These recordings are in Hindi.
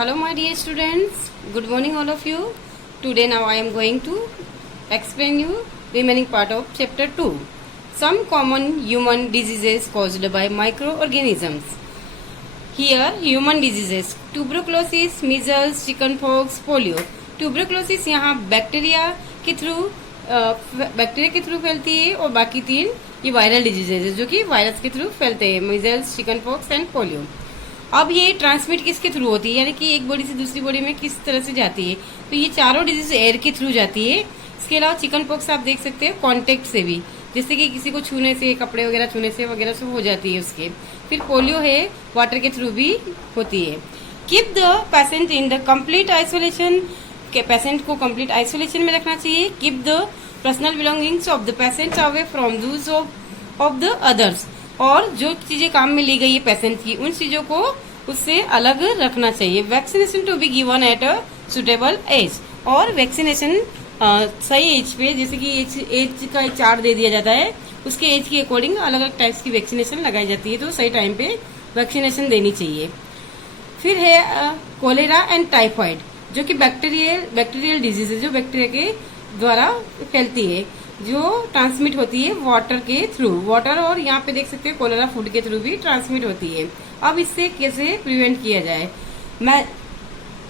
Hello my dear students, good morning all of you. Today now I am going to explain you remaining part of chapter 2. Some common human diseases caused by microorganisms. Here human diseases tuberculosis, measles, chickenpox, polio. Tuberculosis यहाँ बैक्टीरिया के थ्रू फैलती है और बाकी तीन ये वायरल डिजीजेज है जो कि वायरस के थ्रू फैलते हैं, मीजल्स, चिकनपॉक्स एंड पोलियो। अब ये ट्रांसमिट किसके थ्रू होती है, यानी कि एक बॉडी से दूसरी बॉडी में किस तरह से जाती है, तो ये चारों डिजीज एयर के थ्रू जाती है। इसके अलावा चिकन पॉक्स आप देख सकते हैं कांटेक्ट से भी, जैसे कि किसी को छूने से, कपड़े वगैरह छूने से वगैरह से हो जाती है उसके। फिर पोलियो है, वाटर के थ्रू भी होती है। Keep the patient in the complete isolation, के पेशेंट को कंप्लीट आइसोलेशन में रखना चाहिए। Keep the personal belongings of the patient away from Dooj of the others, और जो चीजें काम में ली गई है पेशेंट की, उन चीजों को उससे अलग रखना चाहिए। Vaccination to be given at a suitable age, और वैक्सीनेशन सही एज पे, जैसे कि एज का एक चार्ट दे दिया जाता है, उसके एज के अकॉर्डिंग अलग अलग टाइप्स की वैक्सीनेशन लगाई जाती है, तो सही टाइम पे वैक्सीनेशन देनी चाहिए। फिर है कोलेरा एंड टाइफाइड, जो कि बैक्टीरियल डिजीज है, जो बैक्टीरिया के द्वारा फैलती है, जो ट्रांसमिट होती है वाटर के थ्रू। वाटर, और यहाँ पे देख सकते हैं कोलेरा फूड के थ्रू भी ट्रांसमिट होती है। अब इससे कैसे प्रिवेंट किया जाए?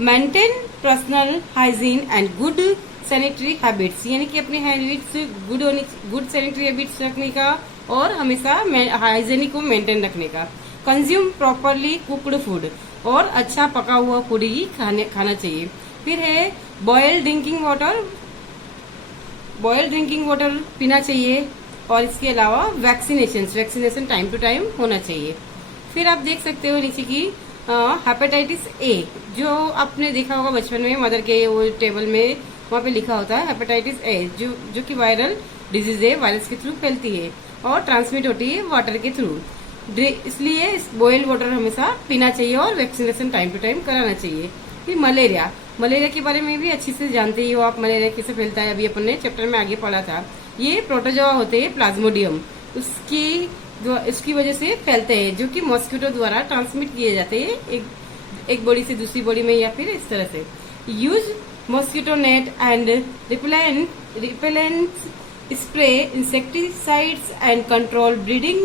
Maintain personal hygiene and good sanitary habits, यानी कि अपनी हैबिट्स गुड सैनिटरी हैबिट्स रखने का और हमेशा हाइजीनिक को मेंटेन रखने का। कंज्यूम प्रॉपरली कुकड फूड, और अच्छा पका हुआ फूड ही खाना चाहिए। फिर है बॉइल्ड ड्रिंकिंग वाटर पीना चाहिए, और इसके अलावा वैक्सीनेशन टाइम टू टाइम होना चाहिए। फिर आप देख सकते हो नीचे की हेपेटाइटिस ए, जो आपने देखा होगा बचपन में मदर के वो टेबल में, वहाँ पे लिखा होता है हेपेटाइटिस ए, जो कि वायरल डिजीज है, वायरस के थ्रू फैलती है और ट्रांसमिट होती है वाटर के थ्रू। इसलिए बॉइल्ड वाटर हमेशा पीना चाहिए और वैक्सीनेशन टाइम टू टाइम कराना चाहिए। फिर मलेरिया के बारे में भी अच्छी से जानते ही हो आप, मलेरिया कैसे फैलता है, अभी अपन ने चैप्टर में आगे पढ़ा था। ये प्रोटोजोआ होते हैं, प्लाज्मोडियम, उसकी वजह से फैलते हैं, जो कि मॉस्किटो द्वारा ट्रांसमिट किए जाते हैं एक बॉडी से दूसरी बॉडी में, या फिर इस तरह से। Use mosquito net and repellent spray insecticides and control breeding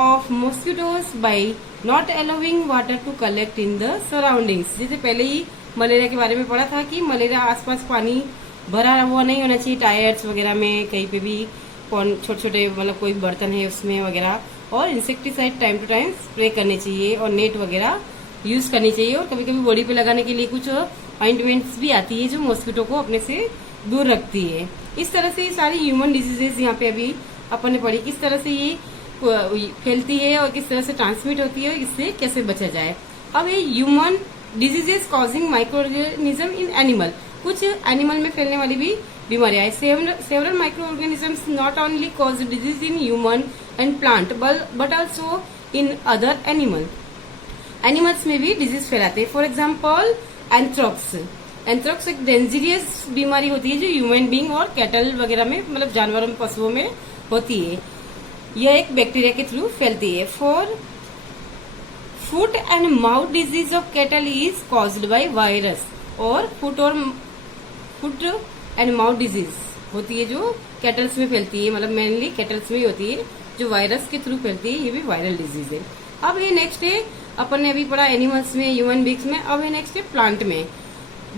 of mosquitoes by not allowing water to collect in the surroundings. जैसे पहले ही मलेरिया के बारे में पढ़ा था कि मलेरिया आसपास पानी भरा हुआ नहीं होना चाहिए, टायर्स वगैरह में, कहीं पे भी छोटे छोटे मतलब कोई बर्तन है उसमें वगैरह, और insecticide time to time spray करने चाहिए, और नेट वगैरह यूज करनी चाहिए। और कभी कभी बॉडी पे लगाने के लिए कुछ ऑइंटमेंट्स भी आती है जो मॉस्किटो को अपने से दूर रखती है। इस तरह से ये सारी ह्यूमन डिजीजेस यहाँ पे अभी अपन ने पढ़ी, किस तरह से ये फैलती है और किस तरह से ट्रांसमिट होती है, इससे कैसे बचा जाए। अब ये human diseases causing microorganism in animal, कुछ एनिमल में फैलने वाली भी बीमारियां है। Several microorganisms not only cause disease in human and plant but also in other animals में भी डिजीज फैलाते हैं। फॉर एग्जाम्पल एंथ्रॉक्स एक डेंजरियस बीमारी होती है जो ह्यूमन बींग और कैटल वगैरह में, मतलब जानवरों में, पशुओं में होती है। यह एक बैक्टीरिया के थ्रू फैलती है। For foot and mouth disease of cattle is caused by virus, और फुट एंड माउथ डिजीज होती है जो कैटल्स में फैलती है, मतलब मेनली कैटल्स में ही होती है, जो वायरस के थ्रू फैलती है। ये भी वायरल डिजीज है। अब ये नेक्स्ट है, अपन ने अभी पढ़ा एनिमल्स में, ह्यूमन बींग्स में। अब है नेक्स्ट है प्लांट में,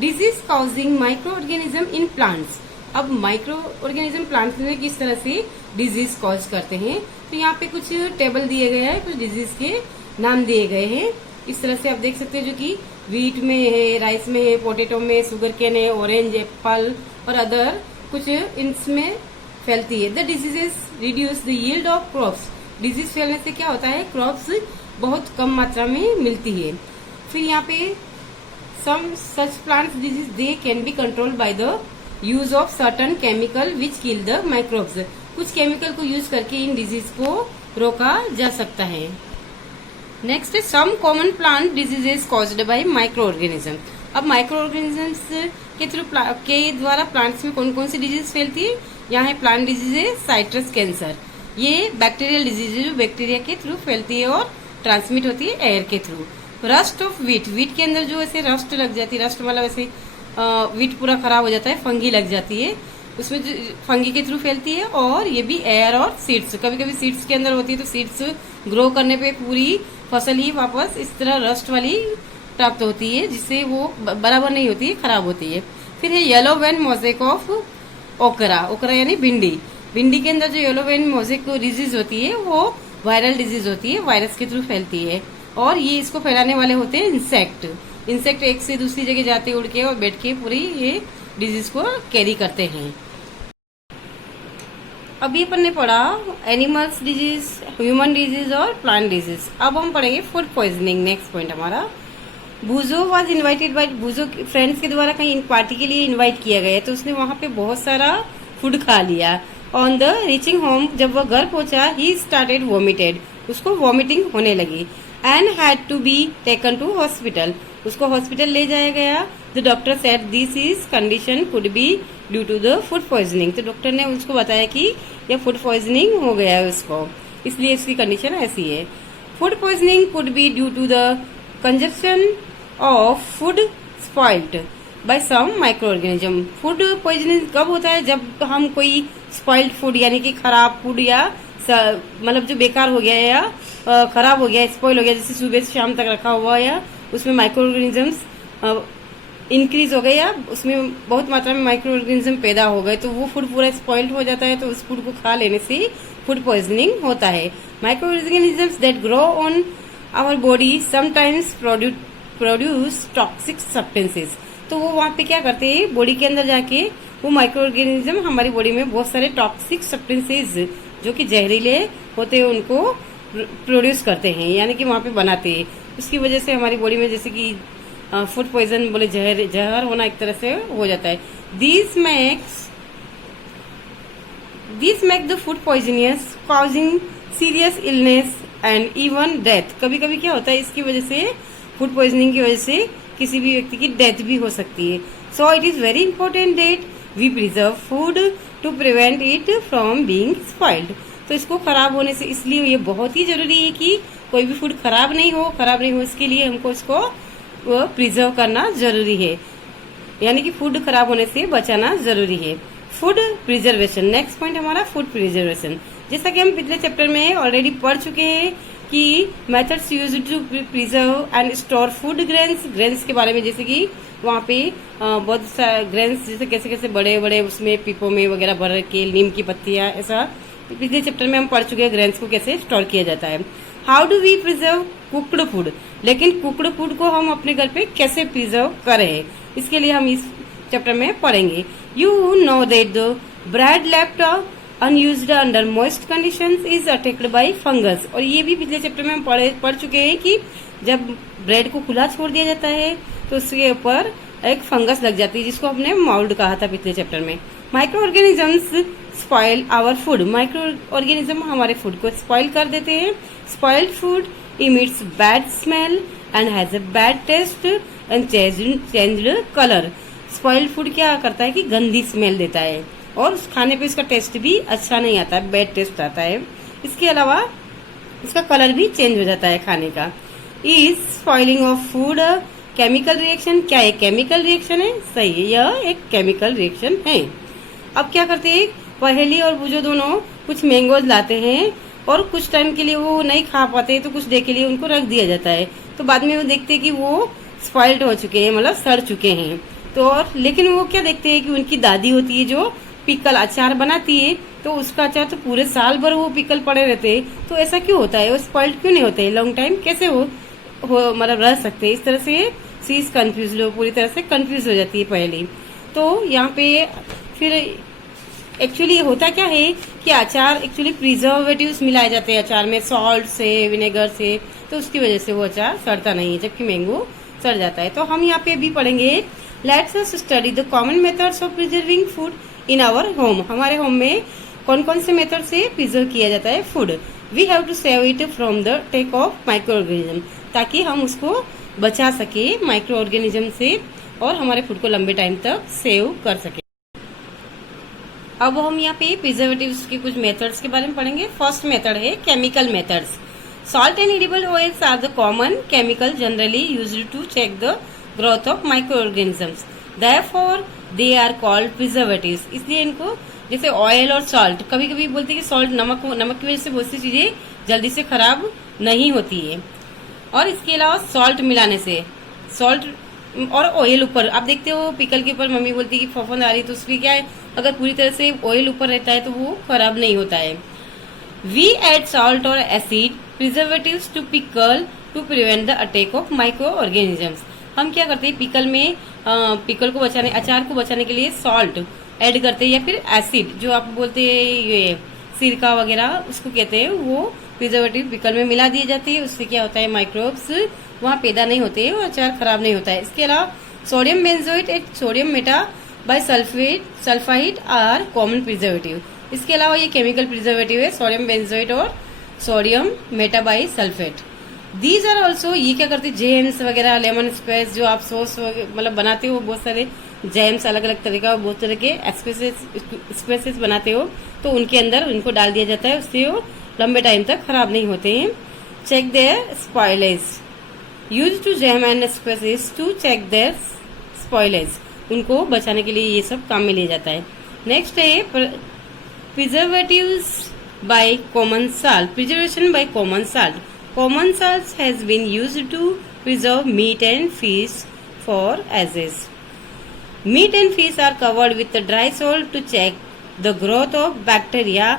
disease causing micro organism in plants. अब माइक्रो ऑर्गेनिज्म प्लांट्स में किस तरह से डिजीज कॉज करते हैं, तो यहाँ पे कुछ टेबल दिए गए हैं, कुछ डिजीज के नाम दिए गए हैं। इस तरह से आप देख सकते हैं, जो कि व्हीट में है, राइस में है, पोटेटो में, शुगर केन है, ऑरेंज, एप्पल और अदर कुछ इनमें फैलती है। The diseases reduce the yield of crops, disease फैलने से क्या होता है, क्रॉप्स बहुत कम मात्रा में मिलती है। फिर यहाँ पे some such plants disease they can be controlled by the use of certain chemical which kill the microbes, कुछ केमिकल को यूज करके इन डिजीज को रोका जा सकता है। नेक्स्ट है some common plant diseases caused by microorganism. अब माइक्रो ऑर्गेनिजम्स के द्वारा प्लांट्स में कौन कौन सी डिजीज फैलती है, यहाँ है प्लांट डिजीज है साइट्रस कैंसर, ये बैक्टीरियल डिजीज है जो बैक्टीरिया के थ्रू फैलती है और ट्रांसमिट होती है एयर के through. Rust of wheat, wheat के अंदर जो ऐसे रस्ट लग जाती है, रस्ट मतलब ऐसे वीट पूरा खराब हो जाता है, फंगी लग जाती है, उसमें फंगी के थ्रू फैलती है। और ये भी एयर और सीड्स, कभी कभी सीड्स के अंदर होती है, तो सीड्स ग्रो करने पे पूरी फसल ही वापस इस तरह रस्ट वाली प्राप्त होती है, जिससे वो बराबर नहीं होती है, खराब होती है। फिर है येलो वेन मोजेक ऑफ ओकरा, ओकरा यानी भिंडी, भिंडी के अंदर जो येलो वेन मोजेक डिजीज होती है वो वायरल डिजीज होती है, वायरस के थ्रू फैलती है। और ये इसको फैलाने वाले होते हैं इंसेक्ट, इंसेक्ट एक से दूसरी जगह जाते उड़ के और बैठ के पूरी ये डिजीज को कैरी करते हैं। अभी अपन ने पढ़ा एनिमल्स डिजीज, ह्यूमन डिजीज और प्लांट डिजीज। अब हम पढ़ेंगे फूड पॉइजनिंग। नेक्स्ट पॉइंट हमारा, बूजो वॉज इन्वाइटेड बाय, बूजो फ्रेंड्स के द्वारा कहीं पार्टी के लिए इन्वाइट किया गया, तो उसने वहां पे बहुत सारा फूड खा लिया। ऑन द रीचिंग होम, जब वह घर पहुंचा, ही स्टार्टेड वॉमिटेड, उसको वॉमिटिंग होने लगी। And had to be taken to hospital, उसको हॉस्पिटल ले जाया गया। The doctor said this is condition could be due to the food poisoning, तो डॉक्टर ने उसको बताया कि यह फूड पॉइजनिंग हो गया है उसको, इसलिए इसकी कंडीशन ऐसी है। Food poisoning could be due to the consumption of food spoiled by some microorganism. Food poisoning कब होता है, जब हम कोई स्पॉइल्ड फूड यानी कि खराब फूड या मतलब जो बेकार हो गया या खराब हो गया, स्पॉइल हो गया, जैसे सुबह से शाम तक रखा हुआ, या उसमें माइक्रो ऑर्गेनिजम्स इंक्रीज हो गए या उसमें बहुत मात्रा में माइक्रो ऑर्गेनिज्म पैदा हो गए, तो वो फूड पूरा स्पॉइल्ड हो जाता है, तो उस फूड को खा लेने से फूड पॉइजनिंग होता है। Microorganisms that grow on our body sometimes produce toxic substances, तो वो वहाँ पे क्या करते हैं, बॉडी के अंदर जाके वो माइक्रो ऑर्गेनिज्म हमारी बॉडी में बहुत सारे टॉक्सिक सब्सटेंसेस जो कि जहरीले होते हैं उनको प्रोड्यूस करते हैं, यानी कि वहाँ पे बनाते हैं। उसकी वजह से हमारी बॉडी में जैसे कि फूड पॉइजन बोले जहर होना एक तरह से हो जाता है। This make the food poisonous causing serious illness and even death. कभी कभी क्या होता है, इसकी वजह से फूड पॉइजनिंग की वजह से किसी भी व्यक्ति की डेथ भी हो सकती है। So it is very important that we preserve food to prevent it from being spoiled. तो इसको खराब होने से, इसलिए ये बहुत ही जरूरी है कि कोई भी फूड खराब नहीं हो, इसके लिए हमको इसको प्रिजर्व करना जरूरी है, यानी कि फूड खराब होने से बचाना जरूरी है। फूड प्रिजर्वेशन, नेक्स्ट पॉइंट हमारा फूड प्रिजर्वेशन। जैसा कि हम पिछले चैप्टर में ऑलरेडी पढ़ चुके हैं कि methods used to preserve and store food grains के बारे में, जैसे कि वहाँ पे बहुत सारे ग्रेन्स जैसे कैसे कैसे बड़े बड़े उसमें पीपों में वगैरह भर के, नीम की पत्तियां, ऐसा पिछले चैप्टर में हम पढ़ चुके हैं ग्रेन्स को कैसे स्टोर किया जाता है। How do we preserve cooked food, लेकिन कुकड फूड को हम अपने घर पे कैसे प्रिजर्व करें, इसके लिए हम इस चैप्टर में पढ़ेंगे। You know that the bread left unused under moist conditions is attacked by fungus, और ये भी पिछले चैप्टर में हम पढ़ चुके हैं कि जब ब्रेड को खुला छोड़ दिया जाता है तो उसके ऊपर एक फंगस लग जाती है, जिसको हमने माउल्ड कहा था पिछले चैप्टर में। Microorganisms spoil our food, microorganism हमारे फूड को स्पॉइल कर देते हैं। Spoiled food emits bad smell and has a bad taste and changed colour. Spoiled food क्या करता है कि गंदी स्मेल देता है और उस खाने पे इसका टेस्ट भी अच्छा नहीं आता है, बैड टेस्ट आता है। इसके अलावा इसका कलर भी चेंज हो जाता है खाने का। Is spoiling of food chemical reaction, क्या एक केमिकल रिएक्शन है? सही है, यह एक केमिकल रिएक्शन है। अब क्या करते हैं, पहेली और बुजो दोनों कुछ मैंगोज लाते हैं और कुछ टाइम के लिए वो नहीं खा पाते, तो कुछ डे के लिए उनको रख दिया जाता है, तो बाद में वो देखते हैं कि वो स्पॉइल्ड हो चुके हैं, मतलब सड़ चुके हैं। तो और लेकिन वो क्या देखते हैं कि उनकी दादी होती है जो पिकल अचार बनाती है, तो उसका अचार तो पूरे साल भर वो पिकल पड़े रहते हैं, तो ऐसा क्यों होता है, वो स्पॉइल्ड क्यों नहीं होते, लॉन्ग टाइम कैसे हो मतलब रह सकते हैं। इस तरह से सी इज कंफ्यूज, लो पूरी तरह से कंफ्यूज हो जाती है पहली। तो यहाँ पे फिर एक्चुअली होता क्या है कि अचार एक्चुअली प्रिजर्वेटिव्स मिलाए जाते हैं अचार में, सॉल्ट से, विनेगर से, तो उसकी वजह से वो अचार सड़ता नहीं है, जबकि मैंगो सड़ जाता है। तो हम यहाँ पे भी पढ़ेंगे, let's us study the common methods of preserving food in our home. हमारे होम में कौन कौन से मेथड से प्रिजर्व किया जाता है food. We have to save it from the take of microorganism, ताकि हम उसको बचा सके माइक्रो ऑर्गेनिज्म से और हमारे फूड को लंबे टाइम तक सेव कर सके। अब हम यहाँ पे प्रिजर्वेटिव्स के कुछ मेथड्स के बारे में पढ़ेंगे। फर्स्ट मेथड है chemical methods. Salt and edible oils are the common chemical generally used to check the growth of microorganisms. Therefore, they are called preservatives. इसलिए इनको जैसे ऑयल और सॉल्ट, कभी कभी बोलते हैं कि सॉल्ट नमक की वजह से बहुत सी चीजें जल्दी से खराब नहीं होती है। और इसके अलावा सॉल्ट मिलाने से, सॉल्ट और ऑयल ऊपर, आप देखते हो पिकल के ऊपर मम्मी बोलती है कि फफूंद आ रही, तो उसमें क्या है, अगर पूरी तरह से ऑयल ऊपर रहता है तो वो खराब नहीं होता है। वी एड सॉल्ट और acid preservatives to pickle to prevent the attack of microorganisms. हम क्या करते हैं पिकल में, पिकल को बचाने, अचार को बचाने के लिए सॉल्ट ऐड करते हैं, या फिर एसिड जो आप बोलते हैं ये सिरका वगैरह उसको कहते हैं, वो प्रिजर्वेटिव पिकल में मिला दिए जाते हैं। उससे क्या होता है, माइक्रोब्स वहाँ पैदा नहीं होते हैं और अचार खराब नहीं होता है। इसके अलावा sodium benzoate and sodium meta bi sulphide are common preservative. इसके अलावा ये केमिकल प्रिजर्वेटिव है, सोडियम बेंजोएट और sodium meta bi sulphate. These are also, ये क्या करते हैं, जेम्स वगैरह, लेमन स्क्वेस जो आप सॉस मतलब बनाते हो, बहुत सारे जैम्स अलग अलग तरह का, बहुत तरह के स्क्वेसेस बनाते हो, तो उनके अंदर उनको डाल दिया जाता है, उससे वो लंबे टाइम तक खराब नहीं होते हैं। Check their spoilage, use to jam and squashes to check their spoilage, उनको बचाने के लिए ये सब काम में लिया जाता है। नेक्स्ट है preservatives by common salt, preservation by common salt. Common salts has been used to preserve meat and fish for ages. Meat and fish are covered with dry salt to check the growth of bacteria.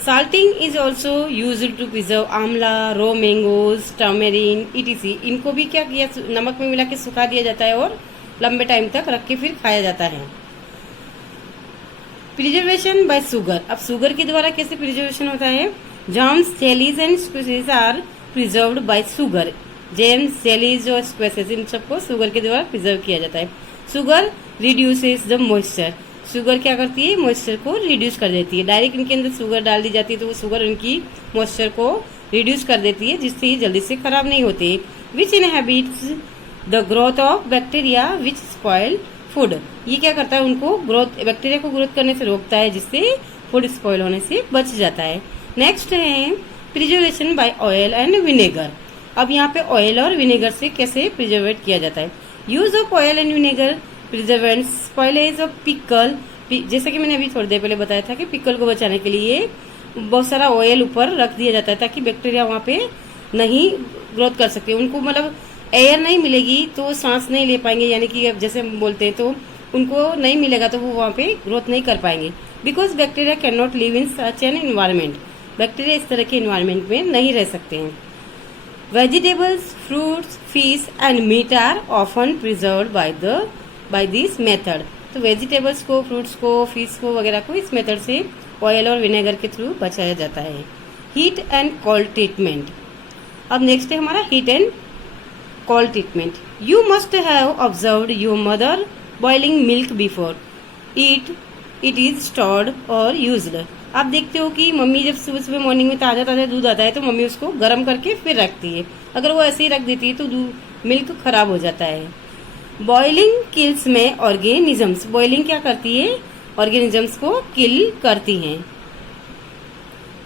Salting is also used to preserve amla, raw mangoes, tamarind, etc. इनको भी क्या किया, नमक में मिला के सुखा दिया जाता है और लंबे टाइम तक रख के फिर खाया जाता है। प्रिजर्वेशन बाय शुगर, अब शुगर के द्वारा कैसे प्रिजर्वेशन होता है। Jams, jellies and squashes are preserved by sugar. Jams, jellies और स्क्वेसेस इन सबको शुगर के द्वारा प्रिजर्व किया जाता है। Sugar reduces the moisture, sugar क्या करती है, मॉइस्चर को रिड्यूस कर देती है। डायरेक्ट इनके अंदर शुगर डाल दी जाती है तो वो शुगर उनकी मॉइस्चर को रिड्यूस कर देती है, जिससे ये जल्दी से खराब नहीं होते। Which inhibits the growth of bacteria which spoil food, ये क्या करता है, उनको ग्रोथ, बैक्टीरिया को ग्रोथ करने से रोकता है, जिससे फूड स्पॉइल होने से बच जाता है। नेक्स्ट है preservation by oil and vinegar. अब यहाँ पे ऑयल और विनेगर से कैसे प्रिजर्वेट किया जाता है। Use of oil and vinegar preservatives spoilage of pickle, जैसे कि मैंने अभी थोड़ी देर पहले बताया था कि पिकल को बचाने के लिए बहुत सारा ऑयल ऊपर रख दिया जाता है ताकि बैक्टीरिया वहाँ पे नहीं ग्रोथ कर सकते, उनको मतलब एयर नहीं मिलेगी तो सांस नहीं ले पाएंगे, यानी कि जैसे हम बोलते हैं तो उनको नहीं मिलेगा तो वो वहाँ पे ग्रोथ नहीं कर पाएंगे। Because bacteria can not live in such an environment, bacteria इस तरह के एनवायरमेंट में नहीं रह सकते हैं। Vegetables, fruits, fish and meat are often preserved by this method. तो वेजिटेबल्स को, फ्रूट्स को, फिश को वगैरह को इस मेथड से ऑयल और विनेगर के थ्रू बचाया जाता है। हीट एंड कोल्ड ट्रीटमेंट, अब नेक्स्ट है हमारा heat and cold treatment. You must have observed your mother boiling milk before it is stored और यूज्ड। आप देखते हो कि मम्मी जब सुबह सुबह मॉर्निंग में ताजा ताजा दूध आता है तो मम्मी उसको गर्म करके फिर रखती है, अगर वो ऐसे ही रख देती है तो मिल्क खराब हो जाता है। बॉइलिंग किल्स में ऑर्गेनिजम्स, बॉइलिंग क्या करती है, ऑर्गेनिजम्स को किल करती हैं।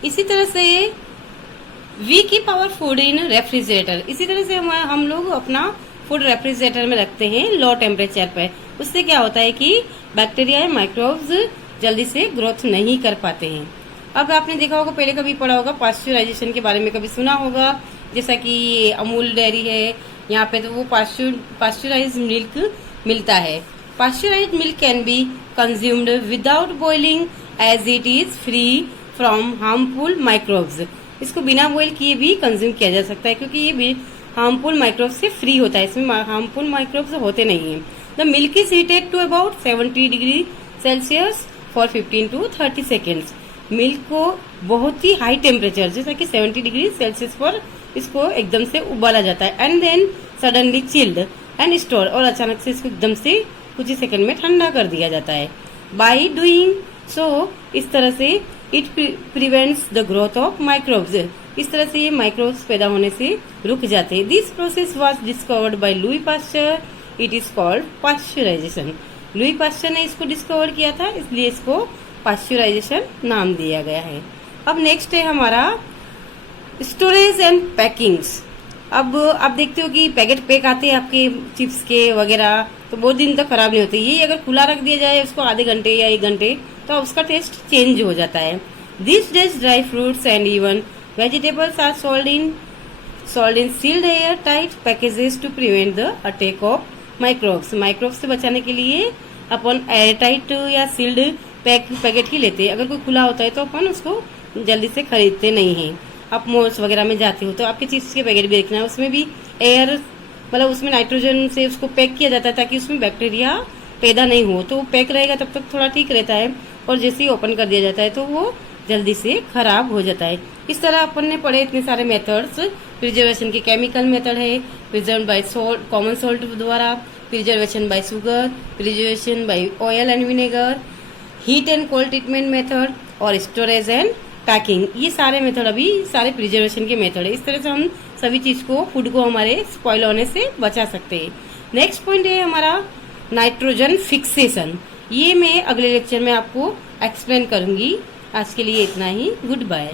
इसी तरह से we keep our food in refrigerator, इसी तरह से हम लोग अपना फूड रेफ्रिजरेटर में रखते हैं लो टेम्परेचर पर। उससे क्या होता है कि बैक्टीरिया या माइक्रोब्स जल्दी से ग्रोथ नहीं कर पाते हैं। अब आपने देखा होगा, पहले कभी पढ़ा होगा पास्चराइजेशन के बारे में, कभी सुना होगा, जैसा कि अमूल डेयरी है यहाँ पे, तो वो पास्चराइज मिल्क मिलता है। Pasteurise milk can be consumed without boiling as it is free from harmful microbes. इसको बिना बॉइल किए भी कंज्यूम किया जा सकता है क्योंकि ये भी हार्मफुल माइक्रोब्स से फ्री होता है, इसमें हार्मफुल माइक्रोब्स होते नहीं है। The milk is heated to about 70 degree Celsius for 15 to 30 seconds. Milk को बहुत ही हाई टेम्परेचर जैसा कि 70 डिग्री सेल्सियस पर इसको एकदम से उबाला जाता है and then suddenly chilled and store, और अचानक से इसको एकदम से कुछ ही सेकंड में ठंडा कर दिया जाता है। बाई डूइंग सो, इस तरह से it prevents the growth of microbes, इस तरह से ये माइक्रोब्स पैदा होने से रुक जाते हैं। This process was discovered by Louis Pasteur, it is called pasteurisation. Louis Pasteur ने इसको डिस्कवर किया था, इसलिए इसको पास्चराइजेशन नाम दिया गया है। अब नेक्स्ट है हमारा स्टोरेज एंड पैकिंग्स। अब आप देखते हो कि पैक आते हैं आपके चिप्स के वगैरह, तो बहुत दिन तक खराब नहीं होते। ये अगर खुला रख दिया जाए उसको आधे घंटे या 1 घंटे, तो उसका टेस्ट चेंज हो जाता है। This days dry fruits and even vegetables are sold in sealed air tight packages to prevent the attack of microbes। Microbes से बचाने के लिए अपन एयर टाइट या सील्ड पैकेट ही लेते हैं। अगर कोई खुला होता है तो अपन उसको जल्दी से खरीदते नहीं हैं। आप मॉल्स वगैरह में जाते हो तो आपके चिप्स के पैकेट भी देखना, उसमें भी एयर मतलब उसमें नाइट्रोजन से उसको पैक किया जाता है ताकि उसमें बैक्टीरिया पैदा नहीं हो। तो पैक रहेगा तब तक थोड़ा ठीक रहता है, और जैसे ही ओपन कर दिया जाता है तो वो जल्दी से खराब हो जाता है। इस तरह अपन ने पढ़े इतने सारे मेथड्स। प्रिजर्वेशन के केमिकल मेथड है, preserve by salt, common salt द्वारा, preservation by sugar, preservation by oil and vinegar, heat and cold treatment method और स्टोरेज एंड पैकिंग। ये सारे मेथड अभी सारे प्रिजर्वेशन के मेथड है। इस तरह से हम सभी चीज को, फूड को हमारे स्पॉइल होने से बचा सकते हैं। नेक्स्ट पॉइंट है हमारा नाइट्रोजन फिक्सेशन। ये मैं अगले लेक्चर में आपको एक्सप्लेन करूंगी। आज के लिए इतना ही। Good bye.